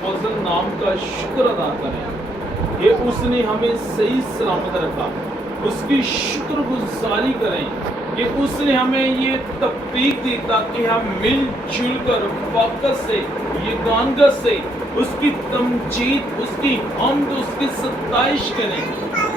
फजल नाम का शुक्र अदा करें कि उसने हमें सही सलामत रखा। उसकी शुक्रगुजारी करें कि उसने हमें ये तौफीक दी ताकि हम मिलजुल कर फोकस से, यगानगत से उसकी तमजीद, उसकी हम्द, उसकी सताइश करें।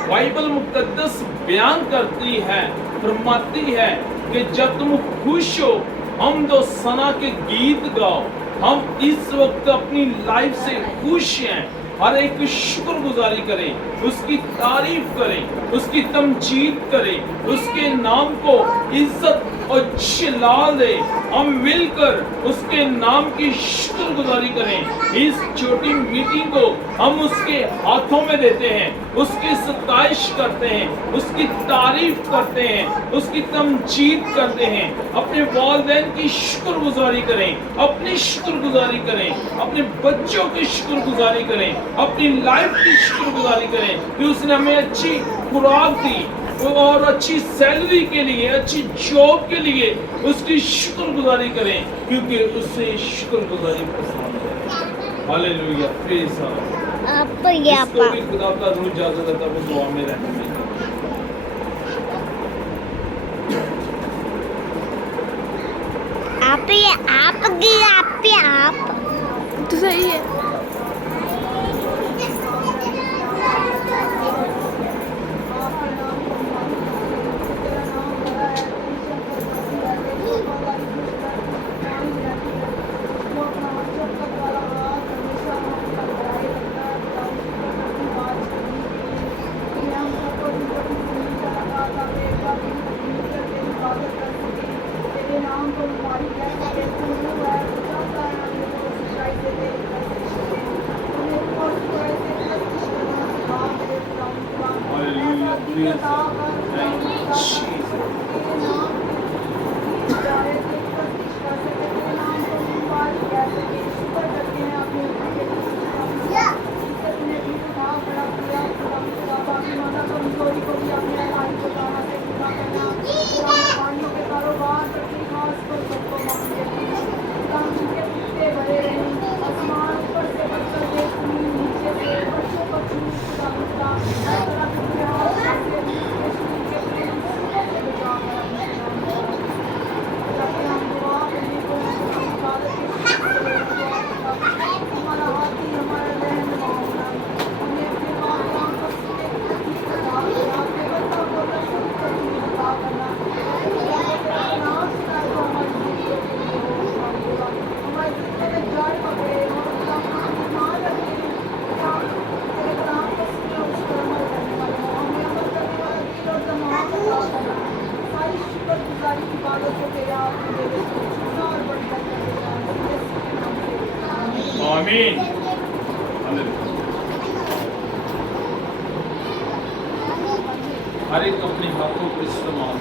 बाइबल मुकद्दस बयान करती है, फरमाती है कि जब तुम खुश हो हम्द और सना के गीत गाओ। हम इस वक्त अपनी लाइफ से खुश हैं, हर एक की शुक्रगुजारी करें, उसकी तारीफ करें, उसकी तमजीद करें, उसके नाम को इज्जत और जलाल दे। हम मिलकर उसके नाम की शुक्रगुजारी करें। इस छोटी मीटिंग को हम उसके हाथों में देते हैं, उसकी सताइश करते हैं, उसकी तारीफ करते हैं, उसकी तमजीद करते हैं। अपने वालिदैन की शुक्रगुजारी करें, अपनी शुक्रगुजारी करें, अपने बच्चों की शुक्रगुजारी करें, अपनी लाइफ की शुक्रगुजारी करें कि उसने हमें अच्छी खुराक दी और अच्छी सैलरी के लिए, अच्छी जॉब के लिए उसकी शुक्रगुजारी करें, क्योंकि उससे शुक्रगुजारी पसंद है। Hallelujah, praise God. इसको भी खुदा का रूह इजाजत देता है दुआ में रहने में। आप तो सही है। आमीन। हर एक अपने हाथों को इस्तेमाल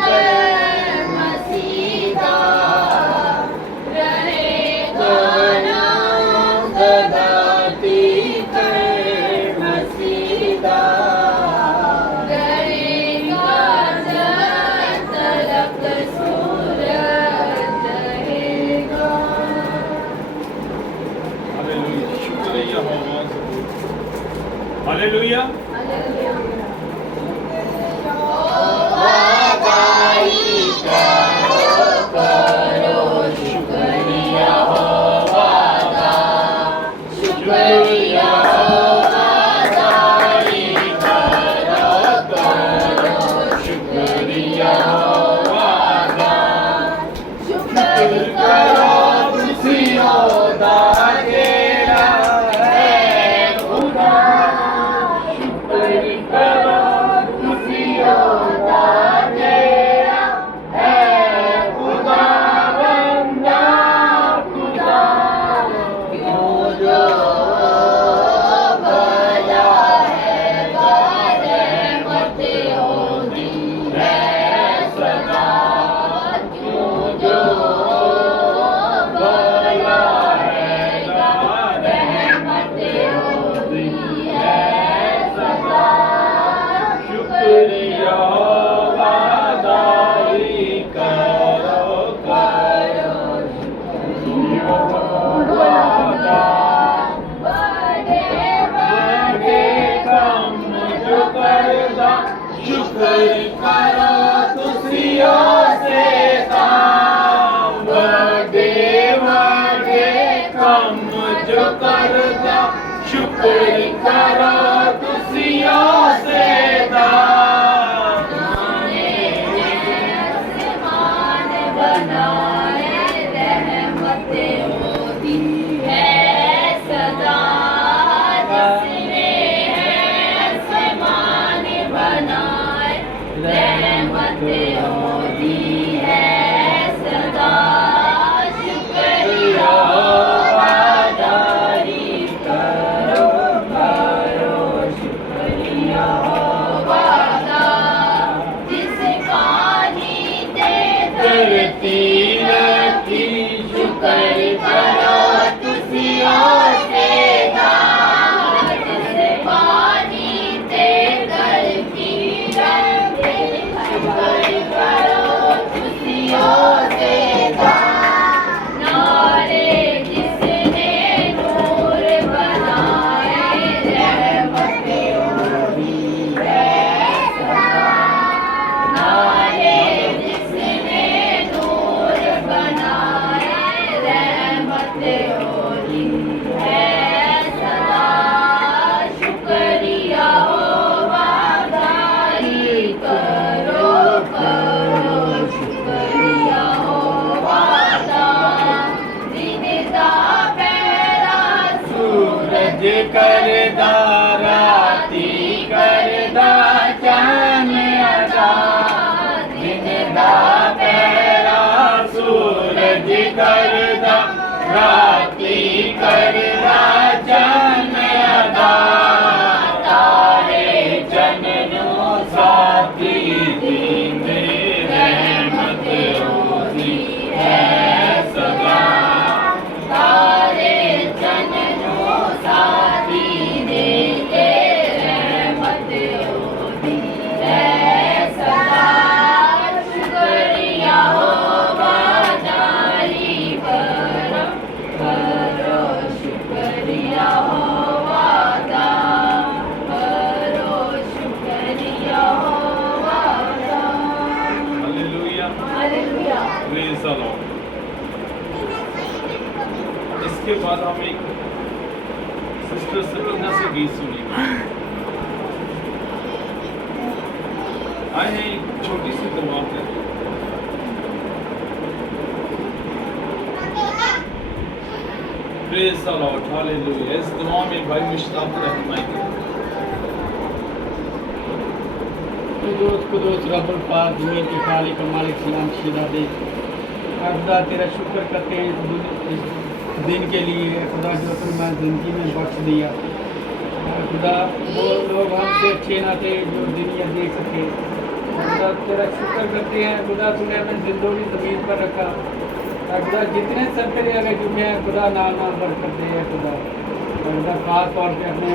कर मसीदा रहेगा नाम धरती कर मसीदा रहेगा जब तलक सूरज रहेगा। हालेलुया, शुक्रिया भगवान से। हालेलुया। इसके बाद हम एक सिस्टर सकीना से गीत सुनेंगे। आए हैं एक छोटी सी दुआ करें। Praise the Lord, hallelujah. इस दुआ में भाई मुश्ताक रहनुमाई कुदूस रब्बुल पाक ज़मीन के खालिक और मालिक सलाम शिदा दे। खुदा तेरा शुक्र करते हैं इस दिन के लिए खुदा जो तुमने ज़िंदगी में बख्श दिया। खुदा वो लोग हमसे अच्छे ना थे जो दुनिया देख सके, खुदा तेरा शुक्र करते हैं खुदा तूने हमें जिंदगी ज़मीन पर रखा। खुदा जितने सर पे आगे जुड़े हैं खुदा नाम बरकत दे है खुदा। खुदा खास तौर पे अपने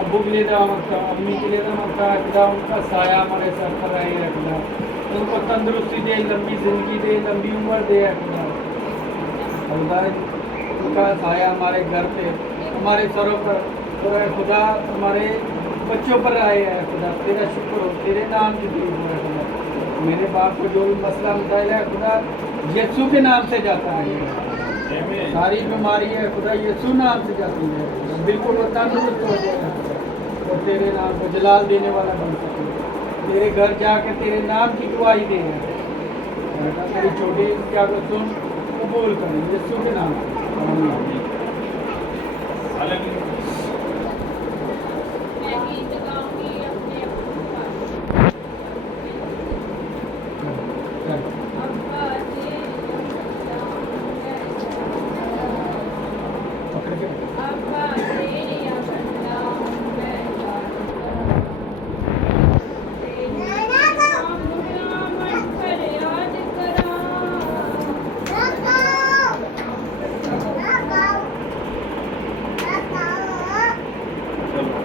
अब्बू के लिए दुआ मांगता हूं, अम्मी के लिए दुआ मांगता हूं, खुदा उनका साया हमारे सर पर रहे है खुदा। उनको तंदुरुस्ती दे, लंबी ज़िंदगी दे, लंबी उम्र दे है खुदा। खुदा उनका साया हमारे घर पे, हमारे सरों पर और खुदा हमारे बच्चों पर आए है खुदा। तेरा शुक्र हो, तेरे नाम की दी हो है खुदा। मेरे बाप को जो भी मसला मसाइल है खुदा यीशु के नाम से जाता है। सारी बीमारी है खुदा यीशु नाम से जाती है, बिल्कुल वो तंदुरुस्त हो जाएगा और तेरे नाम को जलाल देने वाला बन सके। तेरे घर जाके तेरे नाम की गवाही दे तेरी छोटी क्या को तुम कबूल करें यीशु के नाम से। आमीन। मैं गीत गाऊंगी अपने अब्बा तेरे पकड़ के अब्बा तेरे या बंदा मैं फरियाद करा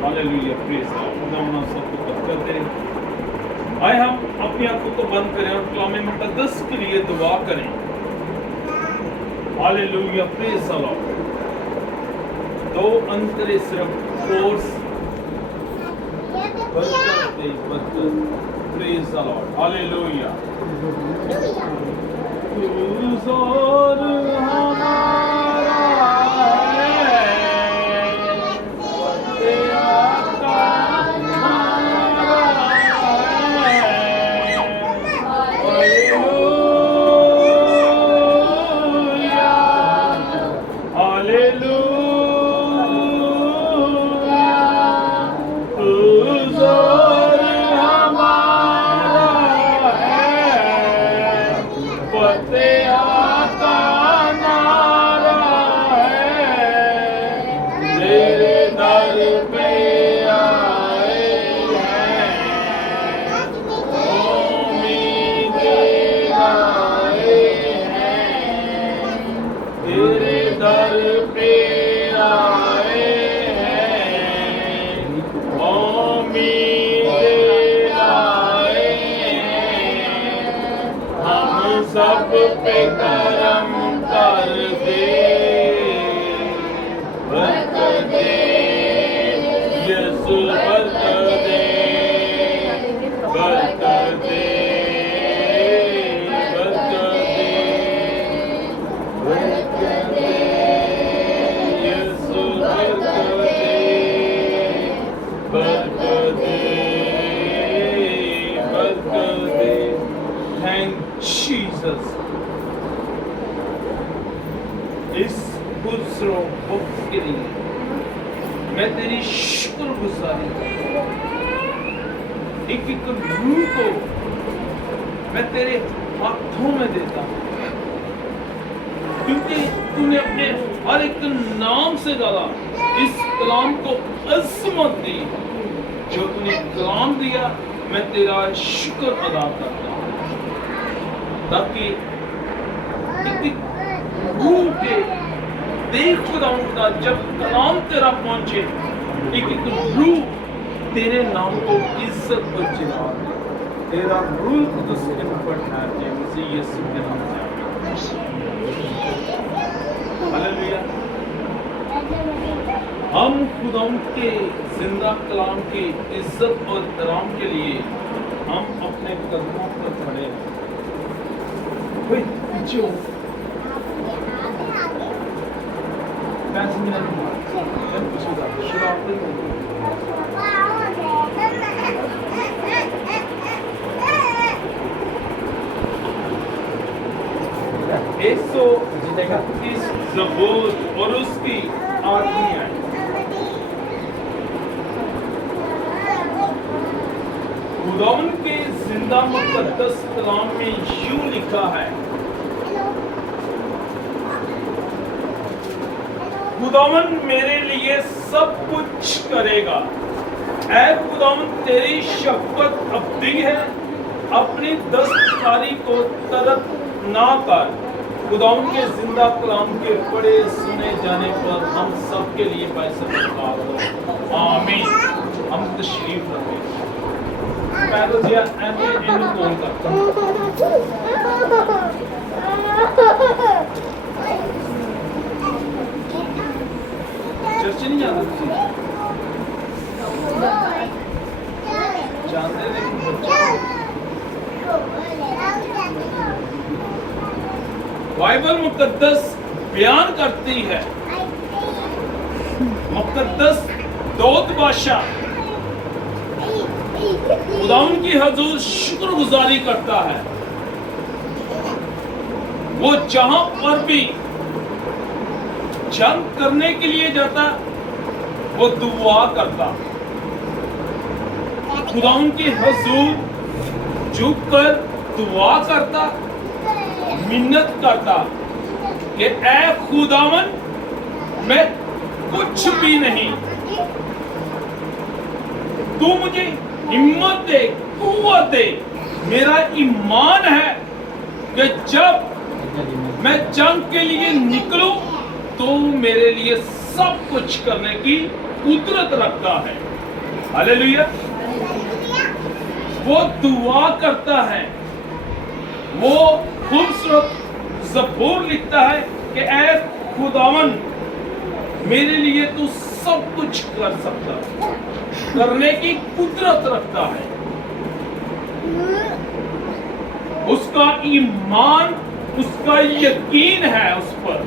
हालेलुया, प्रेज़ गॉड। खुदा हम सबको बरकत दे। आए हम अपनी आंखों को बंद करें और कलाम मुक़द्दस के लिए दुआ करें। Hallelujah, praise the Lord. दो अंतरे सिर्फ कोर्स बरकत, प्रेज़ द लॉर्ड। हालेलुया। गुज़ार हमारा है, तेरा काम हमारा है। Hallelujah, hallelujah. गुज़ार हमारा है, फतेह का नारा है। तेरे दर पे आए हैं, उम्मीदें आए हैं। तेरे दर पे आए हैं, उम्मीदें आए हैं। हम सब पे करम कर दे, बरकत दे यीशु, बरकत दे, बरकत दे, बरकत दे, बरकत दे यीशु, बरकत दे, बरकत दे, बरकत दे। Thank Jesus. इस गुज़रो वक्त के लिए मैं तेरी शुक्रगुजारी करता हूं। एक एक रूह को मैं तेरे हाथों में देता हूं, क्योंकि तूने अपने हर एक नाम से डाला। इस कलाम को अज़मत दी जो तूने कलाम दिया। मैं तेरा शुक्र अदा करता हूं, ताकि एक रूह के देख खुदा जब कलाम तेरा पहुंचे, एक एक रूह तेरे नाम को इज्जत और जिलाल दे। तेरा रूह कुदस इन पर ठहर जाए, मसीह यीशु के नाम से आमीन। हालेलुया। हम खुदा के जिंदा कलाम की इज्जत और एहतराम के लिए हम अपने कदमों पर खड़े हैं। जो इस ज़बूर और उसकी आदमियाँ खुदावन के जिंदा मुक़द्दस कलाम में यूं लिखा है, खुदावन मेरे लिए सब कुछ करेगा। ऐ खुदावन तेरी शफ़क़त अबदी है, अपनी दस्तकारी को तर्क ना कर। खुदावन के जिंदा कलाम के बड़े सुने जाने पर हम सब के लिए पैसे दरकार हो। आमीन। हम तशरीफ रखें। पैदल या एंटी इन कौन करता चर्च नहीं जाना तुम जानते नहीं बाइबल मुकद्दस बयान करती है, मुकद्दस दौद बादशाह खुदावन की हजूर शुक्रगुजारी करता है। वो जहां पर भी जंग करने के लिए जाता वो दुआ करता, खुदावन की हजूर झुककर दुआ करता, मिन्नत करता कि ऐ खुदावन मैं कुछ भी नहीं, तू मुझे हिम्मत दे, कुव्वत दे। मेरा ईमान है कि जब मैं जंग के लिए निकलूं तो मेरे लिए सब कुछ करने की कुदरत रखता है। हालेलुया। वो दुआ करता है, वो खूबसूरत ज़बूर लिखता है कि ऐ खुदावन मेरे लिए तू सब कुछ कर सकता है, करने की कुदरत रखता है। उसका ईमान, उसका यकीन है उस पर।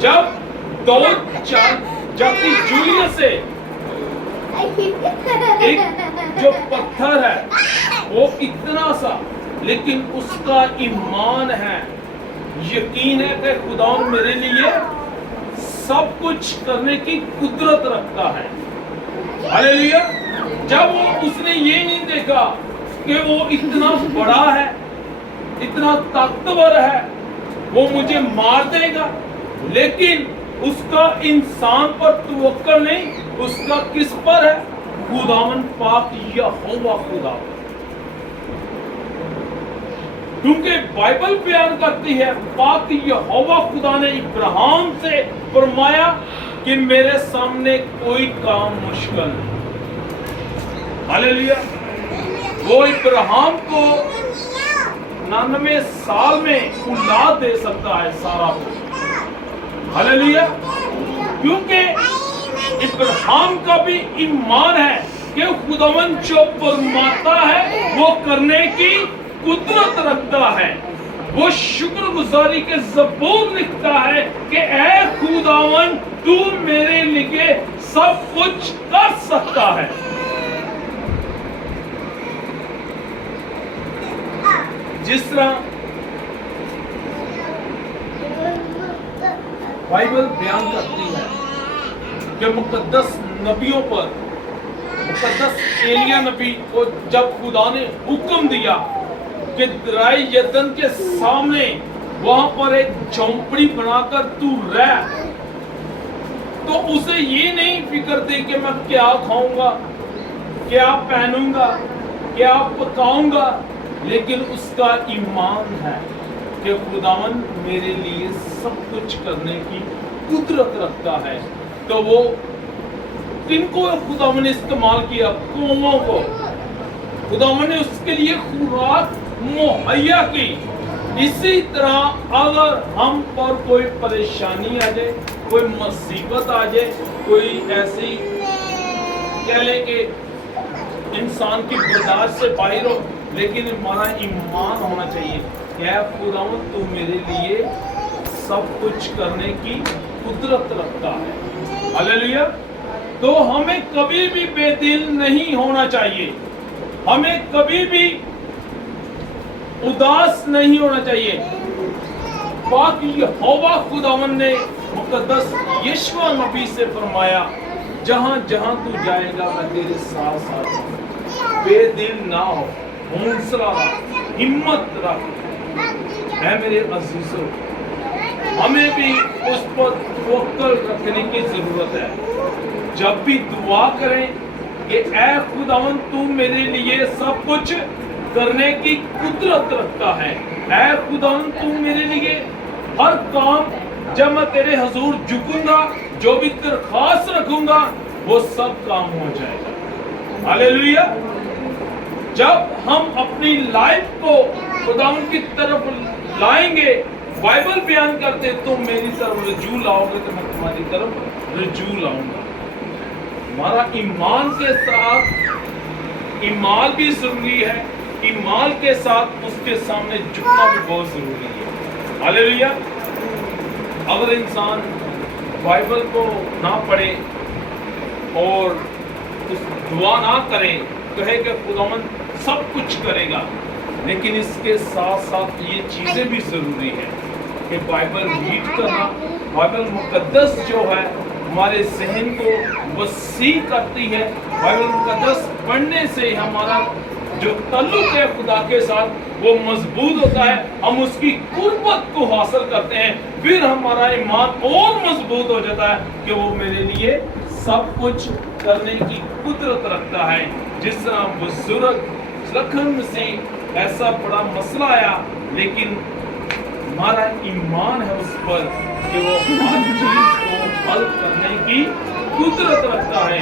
जब दौद जाती जूलिया से एक जो पत्थर है वो इतना सा, लेकिन उसका ईमान है, यकीन है कि खुदावन मेरे लिए सब कुछ करने की कुदरत रखता है। हालेलुया। जब वो उसने ये नहीं देखा कि वो इतना बड़ा है, इतना ताकतवर है, वो मुझे मार देगा, लेकिन उसका इंसान पर तवक्कुल नहीं, उसका किस पर है? खुदावन पाक यहोवा खुदा। क्योंकि बाइबल बयान करती है पाक यहोवा खुदा ने इब्राहिम से फरमाया कि मेरे सामने कोई काम मुश्किल नहीं। हालेलुया। वो इब्राहिम को 99 साल में औलाद दे सकता है सारा कुछ। हालेलुया। क्योंकि इब्राहिम का भी ईमान है कि खुदावन जो फरमाता है वो करने की कुदरत रखता है। वो शुक्रगुजारी के ज़बूर लिखता है कि ऐ खुदावन तू मेरे लिए सब कुछ कर सकता है। जिस तरह बाइबल बयान करती है कि मुकद्दस नबियों पर, मुकद्दस एलिया नबी को जब खुदा ने हुक्म दिया कि दराए यरदन के सामने वहां पर एक झोंपड़ी बनाकर तू रह, तो उसे ये नहीं फिक्र थी कि मैं क्या खाऊंगा, क्या पहनूंगा, क्या पकाऊंगा, लेकिन उसका ईमान है कि खुदावन मेरे लिए सब कुछ करने की कुदरत रखता है। तो वो किनको खुदावन ने इस्तेमाल किया? कौमों को। खुदावन ने उसके लिए खुराक मुहैया की। इसी तरह अगर हम पर कोई परेशानी आ जाए, कोई मुसीबत आ जाए, कोई ऐसी कह ले कि इंसान की बर्दाश्त से बाहर हो, लेकिन हमारा ईमान होना चाहिए क्या खुदावन तू मेरे लिए सब कुछ करने की कुदरत रखता है। हालेलुया। तो हमें कभी भी बेदिल नहीं होना चाहिए, हमें कभी भी उदास नहीं होना चाहिए। पाक यहोवा खुदावन ने मुकद्दस यीशु नबी से फरमाया जहां जहां तू जाएगा मैं तेरे साथ साथ हूं। बेदिल ना हो, हौसला रख, हिम्मत रख। है मेरे अजीजों, हमें भी उस पर तवक्कुल रखने की जरूरत है। जब भी दुआ करें کہ اے خداوند تو میرے لیے سب کچھ کرنے کی قدرت رکھتا ہے. اے خداوند تو میرے لیے ہر کام جب میں تیرے حضور جھکوں گا جو بھی درخواست رکھوں گا وہ سب کام ہو جائے گا. ہاللیلویا. جب ہم اپنی لائف کو خداوند کی طرف لائیں گے, بائبل بیان کرتے تم میری طرف رجوع لاؤ گے تو میں تمہاری طرف رجوع لاؤں گا. ہمارا ایمان کے ساتھ ایمان بھی ضروری ہے, ایمان کے ساتھ اس کے سامنے جھکنا بھی بہت ضروری ہے. ہاللیلویا. اگر انسان بائبل کو نہ پڑھے اور اس دعا نہ کرے, کہے کہ خداوند سب کچھ کرے گا, لیکن اس کے ساتھ ساتھ یہ چیزیں بھی ضروری ہیں کہ بائبل ریڈ کرنا. بائبل مقدس جو ہے ہمارے ذہن کو وسیع کرتی ہے. بائبل مقدس پڑھنے سے ہمارا جو تعلق ہے خدا کے ساتھ وہ مضبوط ہوتا ہے, ہم اس کی قربت کو حاصل کرتے ہیں, پھر ہمارا ایمان اور مضبوط ہو جاتا ہے کہ وہ میرے لیے سب کچھ کرنے کی قدرت رکھتا ہے. جس طرح بزرگ لکھن مسیح ایسا بڑا مسئلہ آیا, لیکن ہمارا ایمان ہے اس پر کہ وہ ہر چیز کو حل کرنے کی قدرت رکھتا ہے.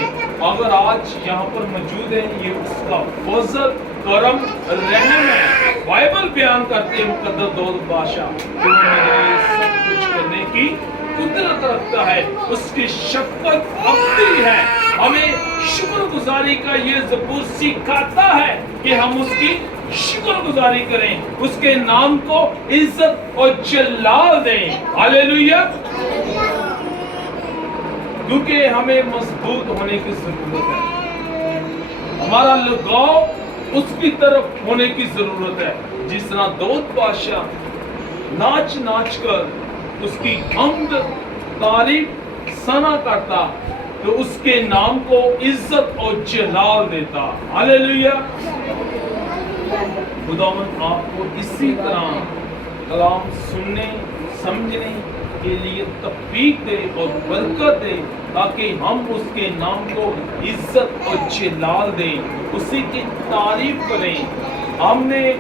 اگر آج یہاں پر موجود ہے, یہ اس کا فضل, کرم, رحم ہے. بائبل بیان کرتے ہیں مقدس داؤد بادشاہ کہ وہ میرے لیے سب کچھ کرنے کی قدرت رکھتا ہے, اس کی شفقت ابدی ہے. ہمیں شکر گزاری کا یہ زبور سکھاتا ہے کہ ہم اس کی شکر گزاری کریں, اس کے نام کو عزت اور جلال دیں. ہاللیلویا. کیونکہ ہمیں مضبوط ہونے کی ضرورت ہے, ہمارا لگاؤ اس کی طرف ہونے کی ضرورت ہے. جس طرح داؤد بادشاہ ناچ ناچ کر اس کی حمد تعریف ثنا کرتا تو اس کے نام کو عزت اور جلال دیتا. ہاللیلویا. خداوند آپ کو اسی طرح کلام سننے سمجھنے کے لیے توفیق دے اور برکت دے, تاکہ ہم اس کے نام کو عزت اور جلال دیں, اسی کی تعریف کریں. ہم نے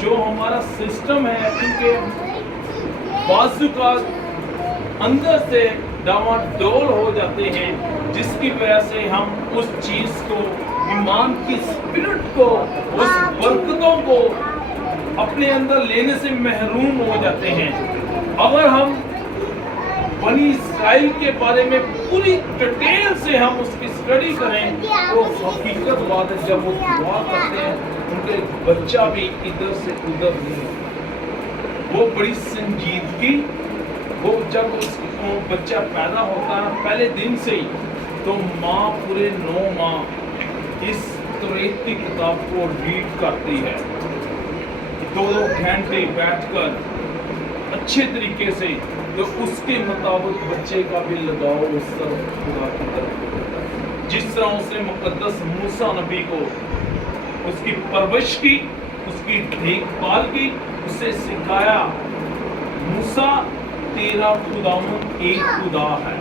جو ہمارا سسٹم ہے, کیونکہ بعض اوقات اندر سے ڈاواں ڈول ہو جاتے ہیں, جس کی وجہ سے ہم اس چیز کو, ایمان کی اسپرٹ کو, اس برکتوں کو اپنے اندر لینے سے محروم ہو جاتے ہیں. اگر ہم بنی اسرائیل کے بارے میں پوری ڈیٹیل سے ہم اس کی اسٹڈی کریں تو حقیقت بات ہے جب وہ دعا کرتے ہیں ان کے بچہ بھی ادھر سے ادھر نہیں, وہ بڑی سنجیدگی, وہ جب اس بچہ پیدا ہوتا ہے پہلے دن سے ہی تو ماں پورے 9 ماہ اس توریت کی کتاب کو ریڈ کرتی ہے, 2 گھنٹے بیٹھ کر اچھے طریقے سے, تو اس کے مطابق بچے کا بھی لگاؤ اس طرف خدا کی طرف ہوتا ہے. جس طرح اس نے مقدس موسیٰ نبی کو اس کی پرورش کی, اس کی دیکھ بھال کی, اسے سکھایا موسیٰ تیرا خداوند ایک خدا ہے,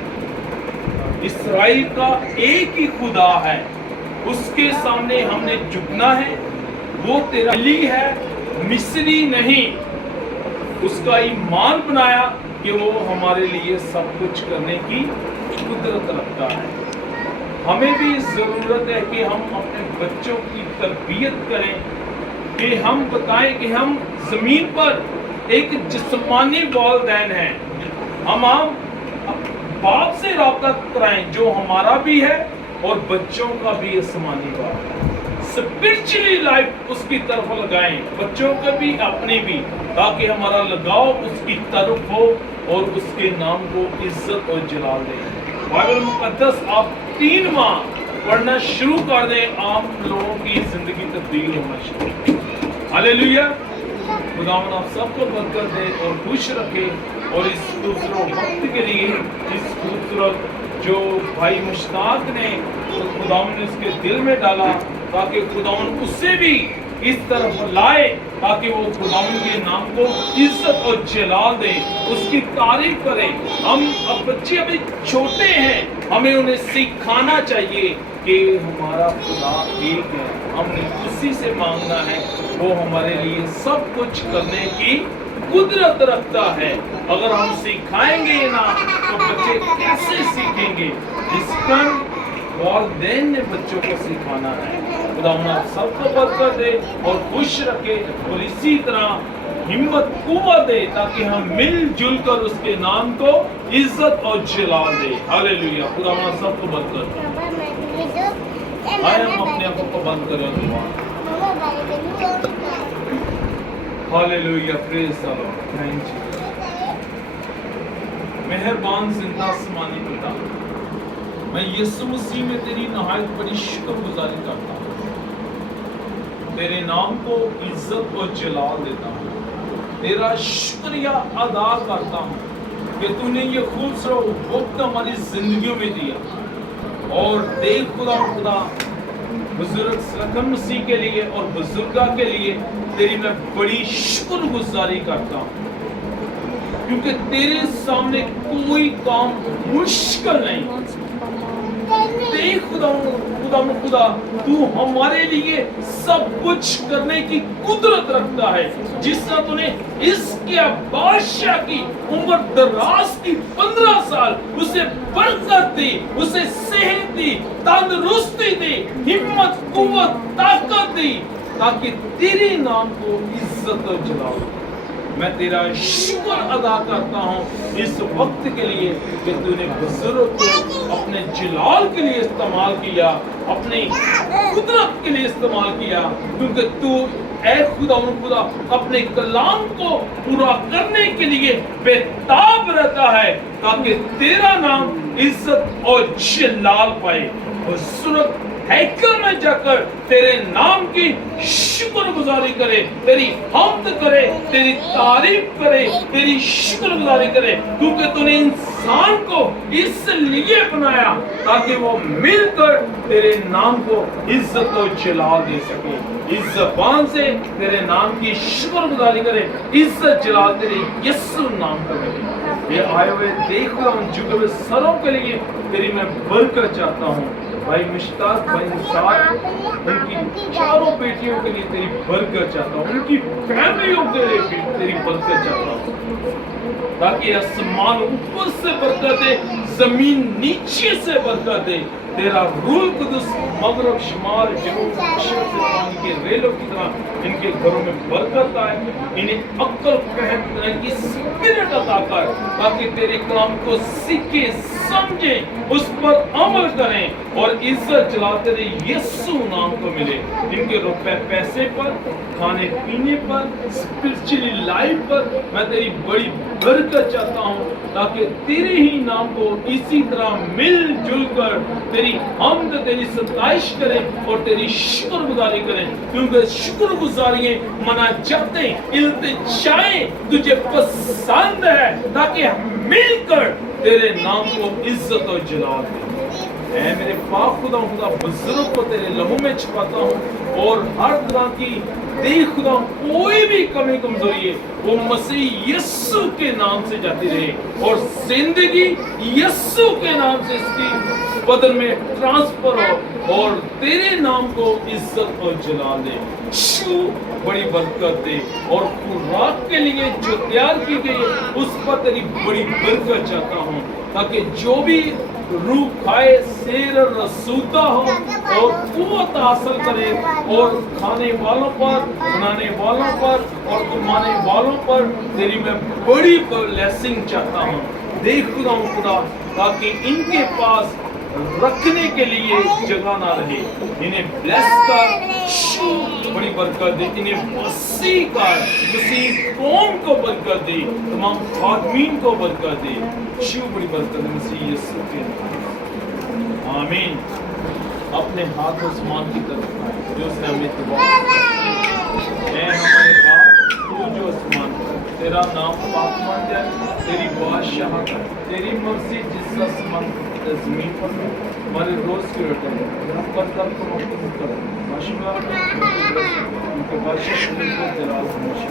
اسرائیل کا ایک ہی خدا ہے, اس کے سامنے ہم نے جھکنا ہے, وہ تیرا علی ہے مصری نہیں. اس کا ایمان بنایا کہ وہ ہمارے لیے سب کچھ کرنے کی قدرت رکھتا ہے. ہمیں بھی ضرورت ہے کہ ہم اپنے بچوں کی تربیت کریں, کہ ہم بتائیں کہ ہم زمین پر ایک جسمانی والدین ہیں. ہم باپ سے رابطہ کرائیں جو ہمارا بھی ہے اور بچوں کا بھی آسمانی باپ ہے. اسپرچولی لائف اس کی طرف لگائیں, بچوں کا بھی اپنی بھی, تاکہ ہمارا لگاؤ اس کی طرف ہو اور اس کے نام کو عزت اور جلال دیں. بائبل مقدس آپ 3 ماہ پڑھنا شروع کر دیں, عام لوگوں کی زندگی تبدیل ہونا شروع. ہاللیلویا. خداوند آپ سب کو برکت دے اور خوش رکھے, اور اس خوبصورت وقت کے لیے, اس خوبصورت جو بھائی مشتاق نے خداوند نے اس کے دل میں ڈالا, تاکہ خداوند اس سے بھی इस तरफ लाए ताकि वो खुदावंद के नाम को इज्जत और जलाल दे, उसकी तारीफ करें। हम अब बच्चे अभी छोटे हैं, हमें उन्हें सिखाना चाहिए कि हमारा खुदा एक है, हमने उसी से मांगना है, वो हमारे लिए सब कुछ करने की कुदरत रखता है। अगर हम सिखाएंगे ना तो बच्चे कैसे सीखेंगे? इसका वालिदैन ने बच्चों को सिखाना है। खुदा आप सबको बरकत दे और खुश रखे और इसी तरह हिम्मत कुव्वत दे ताकि हम मिलजुल कर उसके नाम को इज्जत और जलाल दे। हालेलुया। खुदा आप सबको बरकत दे। आए हम अपने आप को बंद करें दुआ। Hallelujah, praise the Lord, thank you. मेहरबान जिंदा आसमानी पिता, मैं यीशु मसीह में तेरी नहायत बड़ी शुक्रगुजारी करता हूँ, तेरे नाम को इज्जत और जलाल देता हूँ, तेरा शुक्रिया अदा करता हूँ कि तूने ये खूबसूरत वक्त हमारी जिंदगियों में दिया। और देख खुदा बुजुर्ग सलमान मसीह के लिए और बुजुर्गा के लिए तेरी मैं बड़ी शुक्रगुजारी करता हूँ, क्योंकि तेरे सामने कोई काम मुश्किल नहीं। देख खुदा तू हमारे लिए सब कुछ करने की कुदरत रखता है। जिस तरह तूने इसके बादशाह की उम्र दराज की 15 साल, उसे बरकत दी, उसे सेहत दी, तंदुरुस्ती दी, हिम्मत कुव्वत ताकत दी, ताकि तेरे नाम को इज्जत और जलाल। मैं तेरा शुक्र अदा करता हूँ इस वक्त के लिए कि तूने बुजुर्ग को अपने जलाल के लिए इस्तेमाल किया, अपनी कुदरत के लिए इस्तेमाल किया, क्योंकि तू ऐ खुदा अपने कलाम को पूरा करने के लिए बेताब रहता है, ताकि तेरा नाम इज्जत और जलाल पाए। और सूरत हैकल में जाकर तेरे नाम की शुक्रगुजारी करे, तेरी हम्द करे, तेरी तारीफ करे, तेरी शुक्रगुजारी करे, क्योंकि तूने इंसान को इसलिए बनाया ताकि वो मिलकर तेरे नाम को इज्जत और जलाल दे सके। इस ज़बान से तेरे नाम की शुक्रगुजारी करे, इज्जत जलाल तेरे यीशु नाम को मिले। ये आए हुए देख रहा हूँ झुके हुए सरों के लिए तेरी मैं बरकत चाहता हूँ। भाई मुश्ताक, भाई निसार, उनकी चारों बेटियों के लिए तेरी बरकत चाहता हूँ, उनकी फैमिलियों के लिए भी तेरी बरकत चाहता हूँ, ताकि आसमान ऊपर से बरकत दे, जमीन नीचे से बरकत दे। तेरा रूह कुदस मगरब शुमार जनूब मशरिक़ से पानी के रेलों की तरह इनके घरों में बरकत आए, इन्हें अक्ल फहम की स्पिरिट अता कर, ताकि तेरे कलाम को सीखे समझें, उस पर अमल करें और इज्जत जलाल तेरे यीशु नाम को मिले। इनके रुपए पैसे पर, खाने पीने पर, स्पिरिचुअली लाइफ पर मैं तेरी बड़ी बरकत चाहता हूँ, ताकि तेरे ही नाम को इसी तरह मिलजुल कर तेरी हमद, तेरी सताइश करें और तेरी शुक्रगुजारी करें, क्योंकि शुक्रगुजारियां मना जाते, इल्तिजाएं तुझे पसंद है, ताकि मिलकर तेरे नाम को इज्जत और जलाल दे। ऐ मेरे पाक खुदा बुजुर्ग को तेरे लहू में छिपाता हूँ और हर तरह की देख खुदा कोई भी कमी कमजोरी है वो मसीह यीशु के नाम से जाती रहे और जिंदगी यीशु के नाम से इसकी बदन में ट्रांसफर हो और तेरे नाम को इज्जत और जलाल दे। शू बड़ी बरकत दे और खुराक के लिए जो तैयार की गई उस पर तेरी बड़ी बरकत चाहता हूँ, ताकि जो भी रूह खाए शेर रसूदा हो और कुव्वत हासिल करे और खाने वालों पर, बनाने वालों पर और कमाने वालों पर तेरी मैं बड़ी ब्लेसिंग चाहता हूँ। देख खुदा ताकि इनके पास रखने के लिए जगह ना रहे, इन्हें ब्लेस कर, बड़ी बरकत दे, इन्हें मसीह कौम को बरकत दे, तमाम खादमीन को बरकत दे। शिव बड़ी बरकत दे मसीह यीशु के नाम। आमीन। अपने हाथ आसमान की तरफ जो उसने हमें दुआ है हमारे बाप तू जो आसमान पर تیرا نام پاک مان جائے، تیری بادشاہت، تیری مرضی جس آسمان زمین پر ہے، ہمارے روز کی روٹی رحمت کر تو محفوظ کرو، مشورہ ان کے بادشاہ جلال ہمیشہ